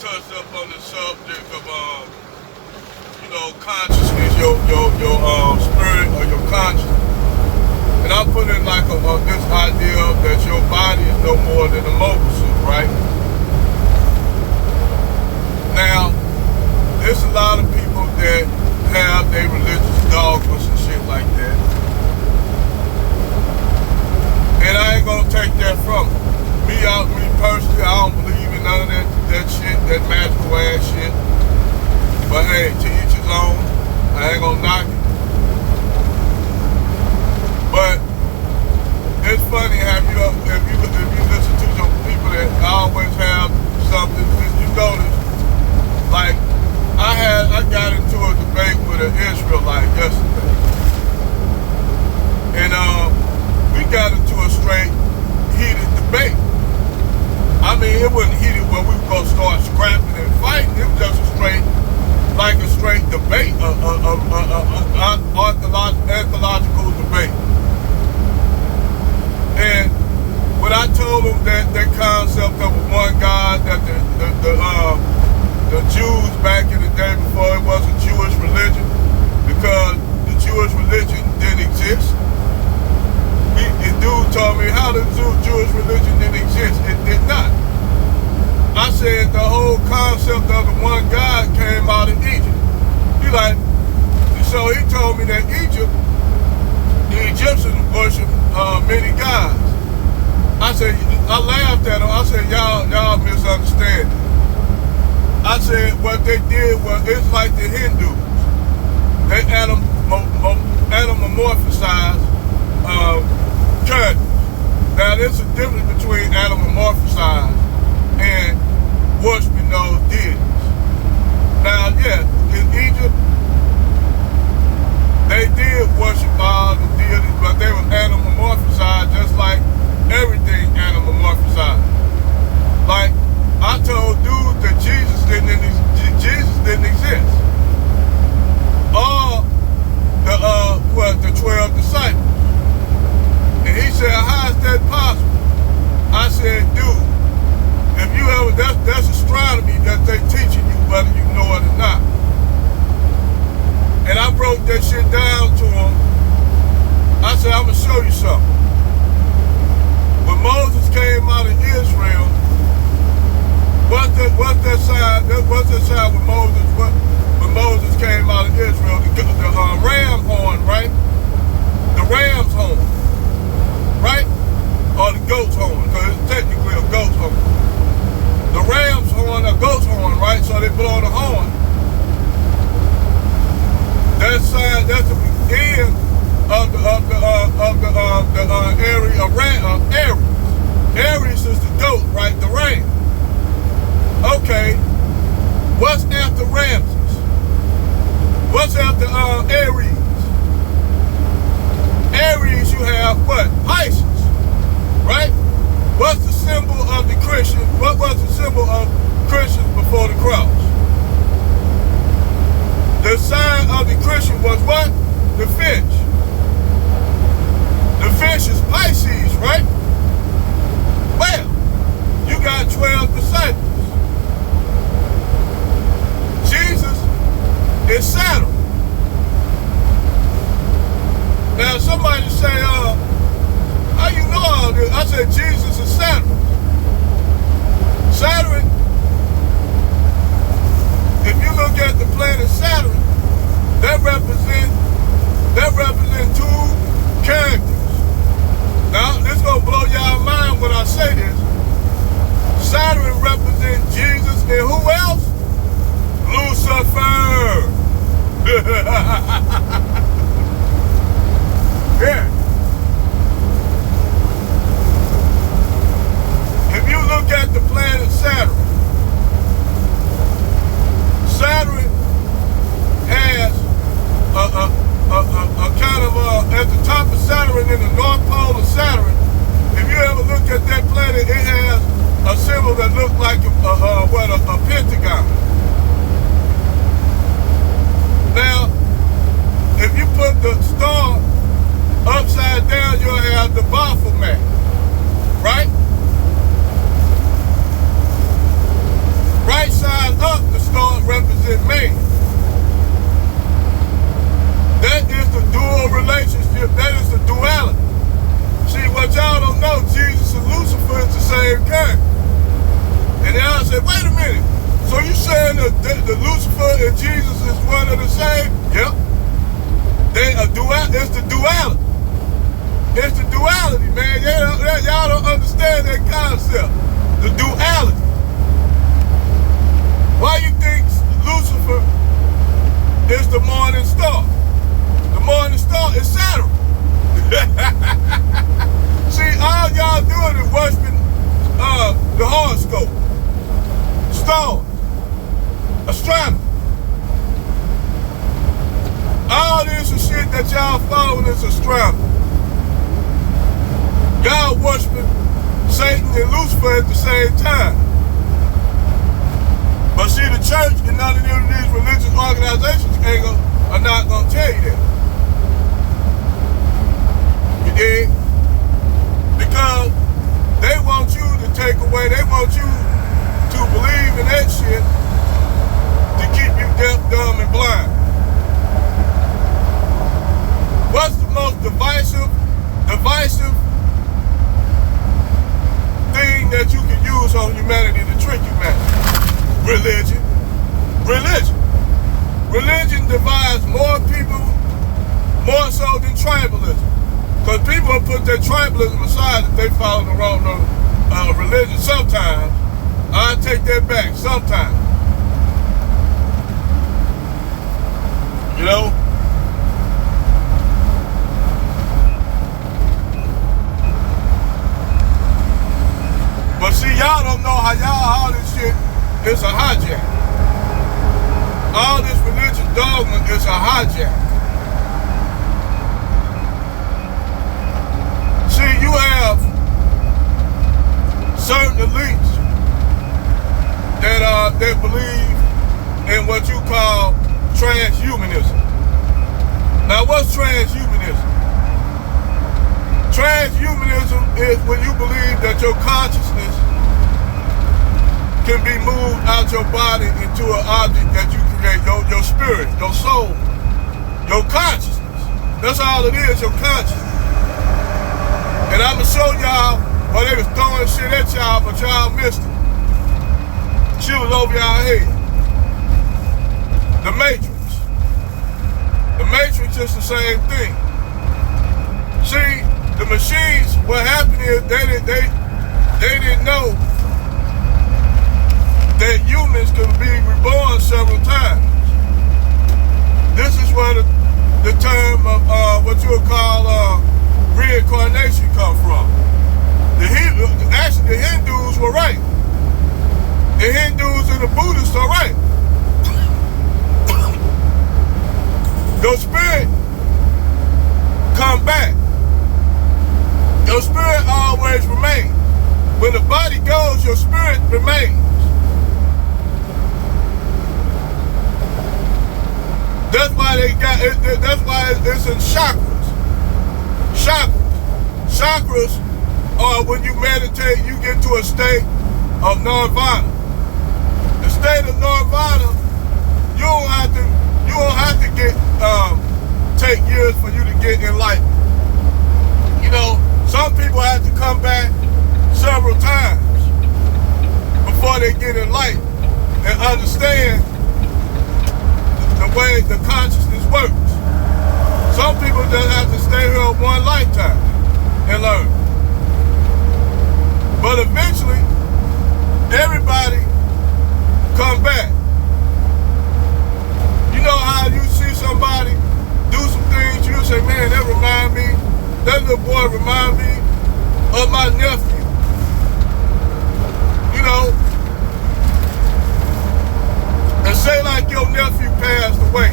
touched up on the subject of consciousness, your spirit or your consciousness. And I put in like this idea that your body is no more than a mobile suit, right? Now, there's a lot of people that have their religious dogmas and shit like that. And I ain't gonna take that from them. Me personally, I don't believe in none of that shit, that magical ass shit. But hey, to each his own. I ain't gonna knock it. But it's funny how if you listen to some people that always have something, you notice, like I got into a debate with an Israelite yesterday. And we got into a straight heated debate. I mean, it wasn't heated where we were gonna start scrapping and fighting. It was just a straight debate, anthological debate. And when I told them that concept of one God, that the Jews back in the day before it was a Jewish religion, because the Jewish religion didn't exist. The dude told me how the Jewish religion didn't exist. It did not. I said the whole concept of the one God came out of Egypt. So he told me that Egypt, the Egyptians worship many gods. I laughed at him. I said, y'all misunderstand it. I said what they did was, it's like the Hindus. They anamorphized characters. Now there's a difference between anamorphized and worshiping those deities. Now, yeah, in Egypt, they did worship all the deities, but they were anamorphized just like everything anamorphized. Like, I told dude that Jesus didn't exist. Or the 12 disciples. And he said, how is that possible? I said, dude, if you ever, that's astronomy that they teaching you, whether you know it or not. And I broke that shit down to him. I said, I'm gonna show you something. When Moses came out of Israel, what's that sign when Moses came out of Israel? The ram horn, right? The ram's horn, right? Or the goat's horn, because it's technically a goat's horn. The ram's horn, a goat's horn, right? So they blow the horn. That sign, that's the end of the area of Aries. Aries is the goat, right? The ram. Okay, what's after Ramses? What's after Aries? Aries, you have what? Pisces, right? What's the symbol of the Christian? What was the symbol of Christians before the cross? The sign of the Christian was what? The fish. The fish is Pisces, right? Well, you got 12 disciples. Jesus is Saturn. Now somebody say, how you know all this? I said Jesus is Saturn. Saturn, if you look at the planet Saturn, that represents two characters. Now, this is gonna blow y'all mind when I say this. Saturn represents Jesus and who else? Lucifer. man. That is the dual relationship. That is the duality. See, what y'all don't know, Jesus and Lucifer is the same kind. And y'all say, wait a minute. So you saying that the Lucifer and Jesus is one of the same? Yep. It's the duality. It's the duality, man. Y'all don't understand that concept. The duality. Why you think Lucifer is the morning star? The morning star is Saturn. See, all y'all doing is worshiping the horoscope, stars, astronomy. All this is shit that y'all following is astronomy. Y'all worshiping Satan and Lucifer at the same time. But see, the church and none of these religious organizations are not going to tell you that. You dig? Because they want you to take away, they want you to believe in that shit to keep you deaf, dumb, and blind. What's the most divisive thing that you can use on humanity to trick humanity? Religion. Religion divides more people, more so than tribalism. Because people will put their tribalism aside if they follow the wrong religion. Sometimes, I'll take that back, sometimes. You know? But see, y'all don't know how all this shit is a hijack. All this religious dogma is a hijack. See, you have certain elites that believe in what you call transhumanism. Now, what's transhumanism? Transhumanism is when you believe that your consciousness can be moved out your body into an object that you create, your spirit, your soul, your consciousness. That's all it is, your consciousness. And I'm going to show y'all, well, they was throwing shit at y'all, but y'all missed it. She was over y'all head. The Matrix. The Matrix is the same thing. See, the machines, what happened is they didn't know that humans could be reborn several times. This is where the term of what you would call reincarnation come from. Actually, the Hindus were right. The Hindus and the Buddhists are right. Your spirit come back. Your spirit always remains. When the body goes, your spirit remains. That's why that's why it's in chakras. Chakras are when you meditate, you get to a state of nirvana. The state of nirvana, you don't have to get take years for you to get enlightened. You know, some people have to come back several times before they get enlightened and understand the way the consciousness works. Some people just have to stay here one lifetime and learn. But eventually, everybody come back. You know how you see somebody do some things, you say, man, that little boy remind me of my nephew. You know, and say like your nephew passed away,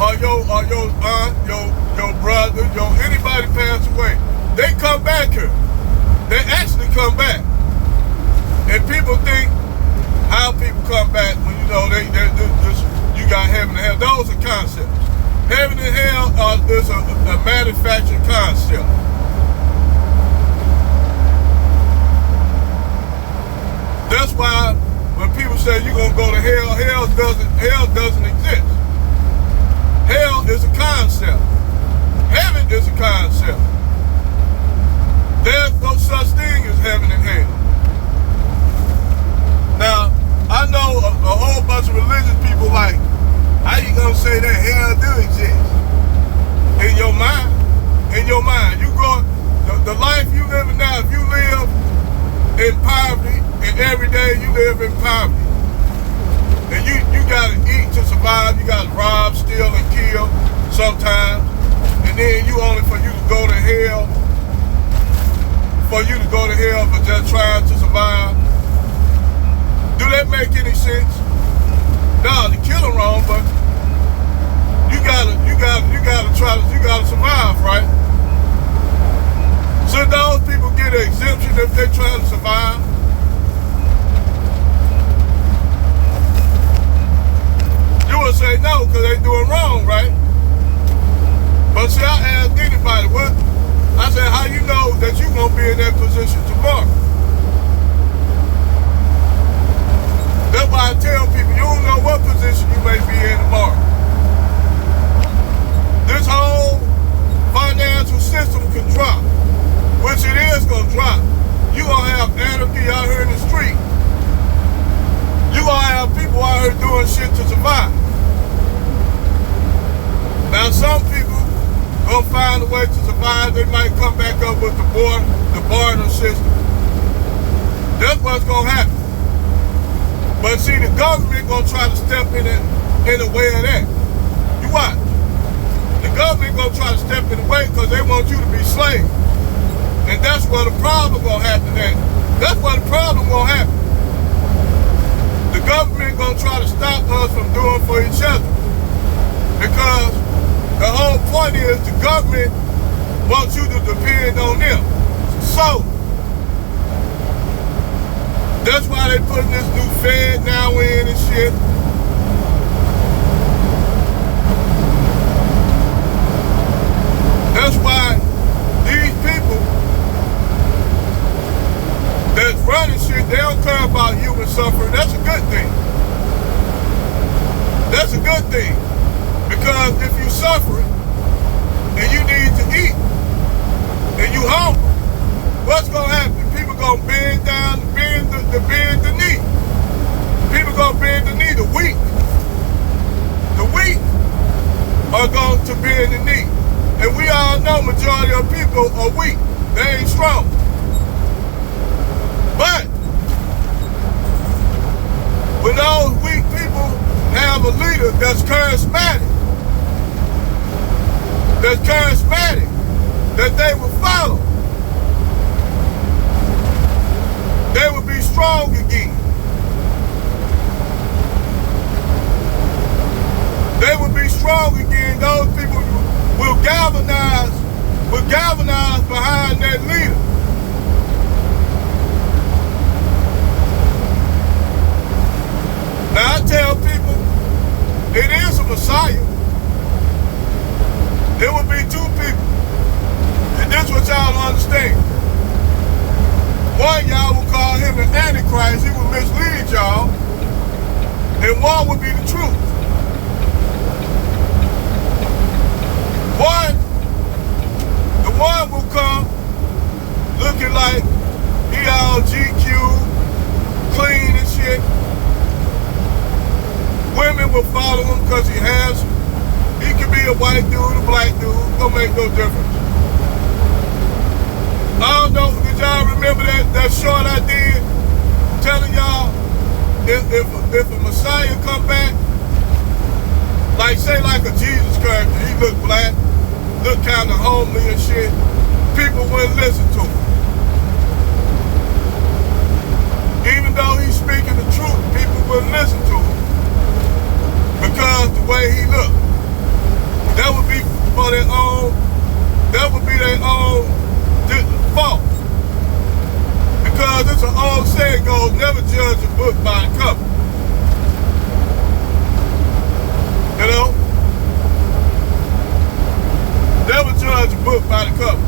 or your aunt, your brother, anybody passed away, they come back here. They actually come back. And people think how people come back when you got heaven and hell. Those are concepts. Heaven and hell is a manufactured concept. That's why when people say you're gonna go to hell, hell doesn't exist. Hell is a concept. Heaven is a concept. There's no such thing as heaven and hell. Now, I know a whole bunch of religious people like, how you gonna say that hell do exist? In your mind. In your mind. You go, the life you living now, if you live in poverty, and every day you live in poverty, and you gotta eat to survive, you gotta rob, steal, and kill sometimes, and then you only for you to go to hell, for just trying to survive. Do that make any sense? No, the killing wrong, but you gotta survive, right? Should those people get an exemption if they're trying to survive? You would say no, because they're doing wrong, right? But see, I asked anybody, what? I said, how you know that you're going to be in that position tomorrow? That's why I tell people, you don't know what position you may be in tomorrow. This whole financial system can drop, which it is going to drop. You're going to have anarchy out here in the street. You're going to have people out here doing shit to survive. Now, some people gonna find a way to survive. They might come back up with the barter system. That's what's gonna happen. But see, the government gonna try to step in the way of that. You watch. The government gonna try to step in the way because they want you to be slaves. And that's where the problem gonna happen at. That's where the problem gonna happen. The government gonna try to stop us from doing for each other. Because the whole point is the government wants you to depend on them. So, that's why they putting this new Fed now in and shit. That's why these people that's running shit, they don't care about human suffering. That's a good thing. That's a good thing. Because if you suffering and you need to eat and you hungry, what's gonna happen? People gonna bend down, bend the knee. People gonna bend the knee. The weak are going to bend the knee. And we all know majority of people are weak. They ain't strong. But when those weak people have a leader that's charismatic, that they will follow, they will be strong again. They will be strong again. Those people will galvanize behind that leader. Now I tell people, it is a Messiah. There will be two people. And this is what y'all don't understand. One, y'all will call him an Antichrist. He will mislead y'all. And one will be the truth. The one will come looking like he all GQ, clean and shit. Women will follow him because he has. He could be a white dude, a black dude, don't make no difference. I don't know, did y'all remember that short I did telling y'all if a Messiah come back, like say like a Jesus character, he look black, look kind of homely and shit, people wouldn't listen to him. Even though he's speaking the truth, people wouldn't listen to him. Because the way he looked. That would be for their own, that would be their own fault. Because it's an old saying goes, never judge a book by the cover. You know? Never judge a book by the cover.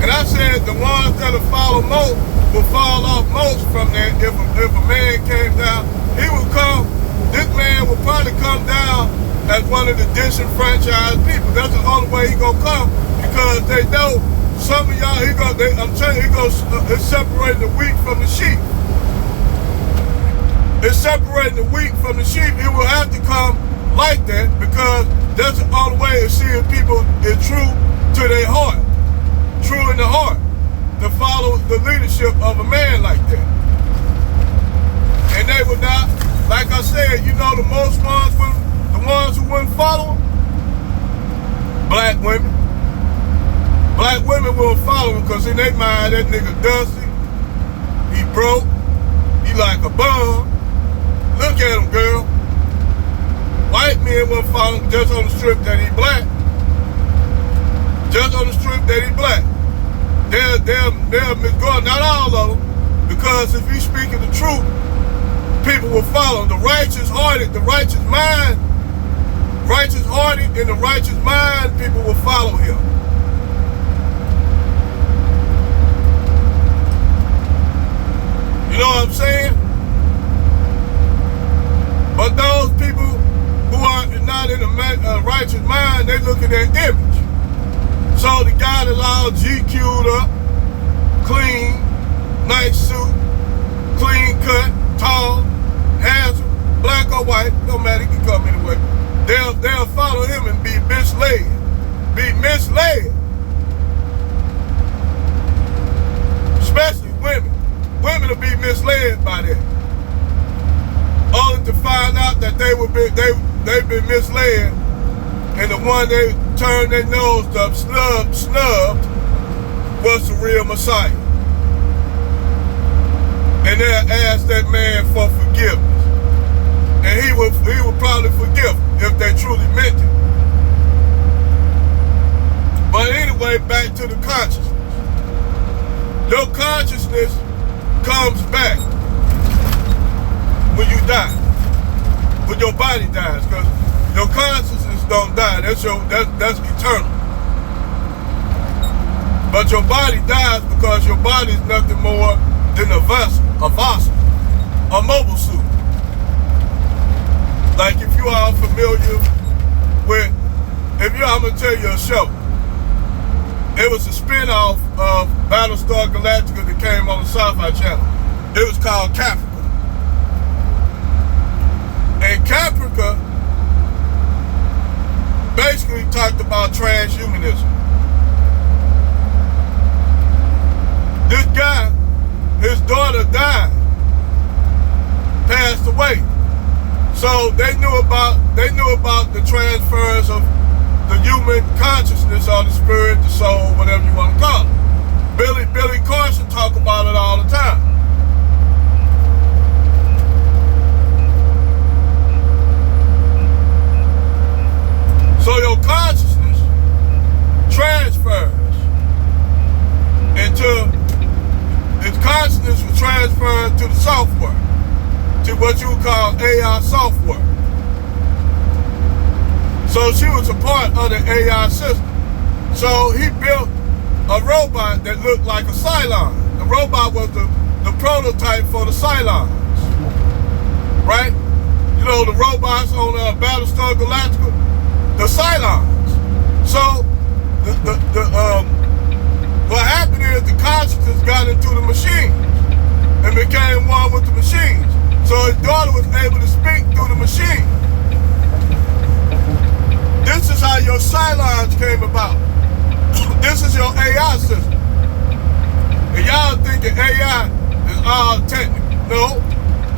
And I said the ones that'll follow most will fall off most from that. If a man came down, he was as one of the disenfranchised people. That's the only way he gonna come, because they know some of y'all, I'm telling you, it's separating the wheat from the sheep. It's separating the wheat from the sheep. It will have to come like that, because that's the only way of seeing people is true to their heart, true in the heart, to follow the leadership of a man like that. And they would not, like I said, you know, the ones who wouldn't follow him, black women. Black women will follow him because in their mind, that nigga dusty, he broke, he like a bum. Look at him, girl. White men won't follow him just on the strip that he black. Just on the strip that he black. They'll misguide, not all of them, because if he's speaking the truth, people will follow him. The righteous-hearted, the righteous mind, righteous-hearted and the righteous mind, people will follow him. You know what I'm saying? But those people who are not in a righteous mind, they look at their image. So the guy that's all GQ'd up, clean, nice suit, clean cut, tall, handsome, black or white, no matter, he can come anyway. They'll follow him and be misled. Be misled. Especially women. Women will be misled by that. Only to find out that they've been misled, and the one they turned their nose up, snubbed, was the real Messiah. And they'll ask that man for forgiveness. And he would probably forgive them if they truly meant it. But anyway, back to the consciousness. Your consciousness comes back when you die, when your body dies, because your consciousness don't die. That's eternal. But your body dies because your body is nothing more than a vessel, a mobile suit. Like if you are familiar with, I'm gonna tell you a show. It was a spin-off of Battlestar Galactica that came on the Sci-Fi Channel. It was called Caprica. And Caprica basically talked about transhumanism. This guy, his daughter died, passed away. So they knew about the transference of the human consciousness or the spirit, the soul, whatever you want to call it. Billy Carson talk about it all the time. So your consciousness transfers into, its consciousness will transfer to the software, to what you would call AI software. So she was a part of the AI system. So he built a robot that looked like a Cylon. The robot was the prototype for the Cylons, right? You know, the robots on Battlestar Galactica, the Cylons. So what happened is the consciousness got into the machines and became one with the machines. So his daughter was able to speak through the machine. This is how your Cylons came about. This is your AI system. And y'all thinking AI is all technical. No,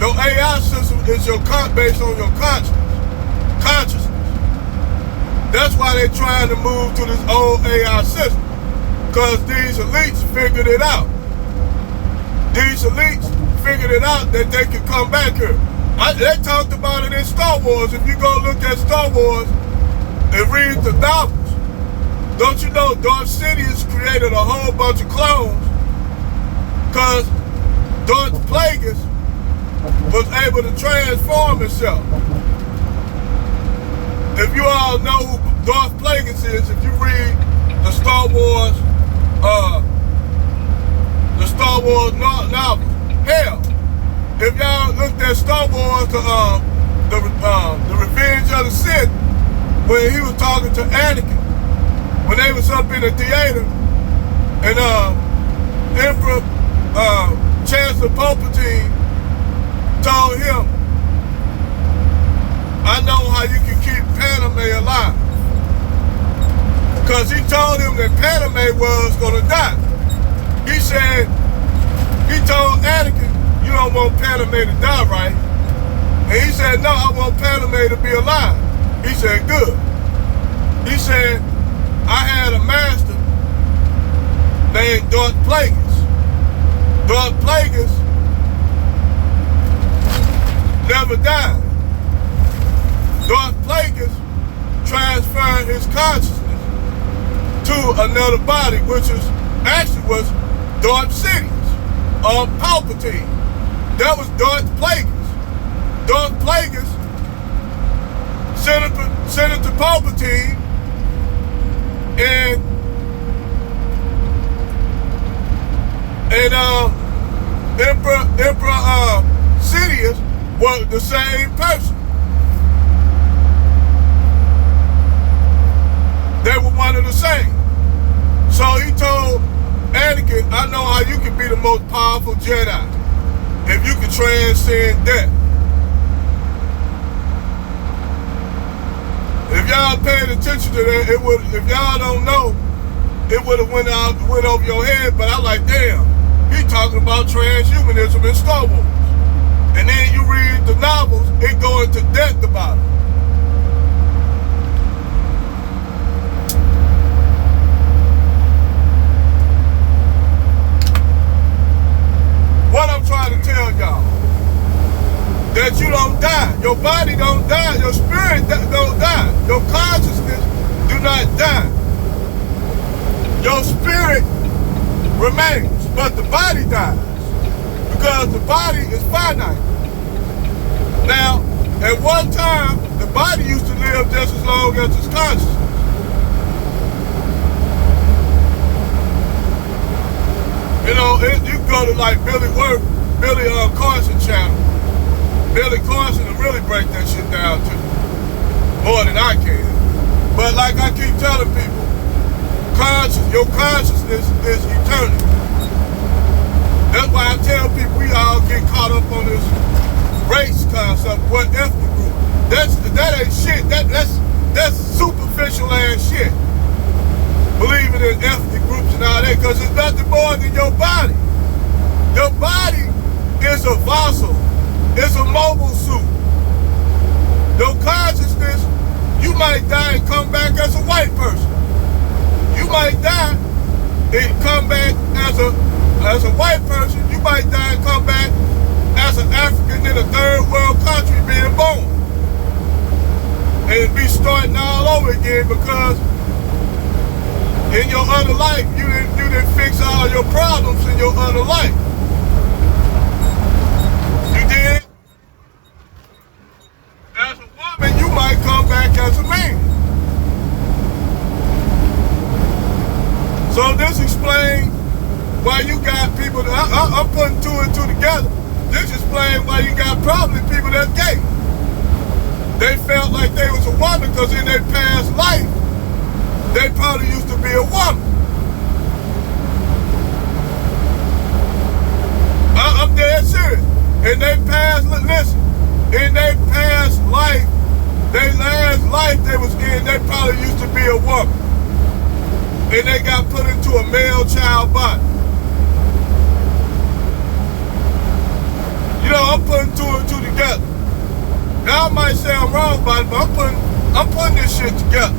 your AI system is based on your consciousness. That's why they're trying to move to this old AI system, because these elites figured it out. These elites figured it out that they could come back here. They talked about it in Star Wars. If you go look at Star Wars and read the novels, don't you know Darth Sidious created a whole bunch of clones because Darth Plagueis was able to transform himself. If you all know who Darth Plagueis is, if you read the Star Wars novels, hell, if y'all looked at Star Wars, the Revenge of the Sith, when he was talking to Anakin, when they was up in the theater, and Emperor Chancellor Palpatine told him, I know how you can keep Padme alive. Because he told him that Padme was going to die. He said, he told Anakin, you don't want Padme to die, right? And he said, no, I want Padme to be alive. He said, good. He said, I had a master named Darth Plagueis. Darth Plagueis never died. Darth Plagueis transferred his consciousness to another body, which was Darth Sidious, or Palpatine. That was Darth Plagueis. Darth Plagueis sent it to Palpatine, and Emperor Sidious was the same person. They were one and the same. So he told Anakin, I know how you can be the most powerful Jedi if you can transcend death. If y'all paid attention to that, it would. If y'all don't know, it would have went over your head. But I like, damn, he talking about transhumanism in Star Wars. And then you read the novels, it go into depth about it. What I'm trying to tell y'all, that you don't die. Your body don't die. Your spirit don't die. Your consciousness do not die. Your spirit remains, but the body dies because the body is finite. Now, at one time, the body used to live just as long as its consciousness. You know, you go to like Billy Carson channel. Billy Carson will really break that shit down to more than I can. But like I keep telling people, your consciousness is eternity. That's why I tell people we all get caught up on this race concept, what ethnic group. That ain't shit. That's superficial ass shit. Believing in ethnic groups and all that, because it's nothing more than your body. Your body is a fossil. It's a mobile suit. Your consciousness, you might die and come back as a white person. You might die and come back as a white person. You might die and come back as an African in a third world country being born. And be starting all over again because in your other life, you didn't fix all your problems in your other life. You did. As a woman, you might come back as a man. So this explains why you got people, I'm putting two and two together. This explains why you got probably people that's gay. They felt like they was a woman because in their past life, they probably used to be a woman. I'm dead serious. In their past, listen, in their past life, their last life they was in, they probably used to be a woman. And they got put into a male child body. You know, I'm putting two and two together. Now I might say I'm wrong about it, but I'm putting this shit together.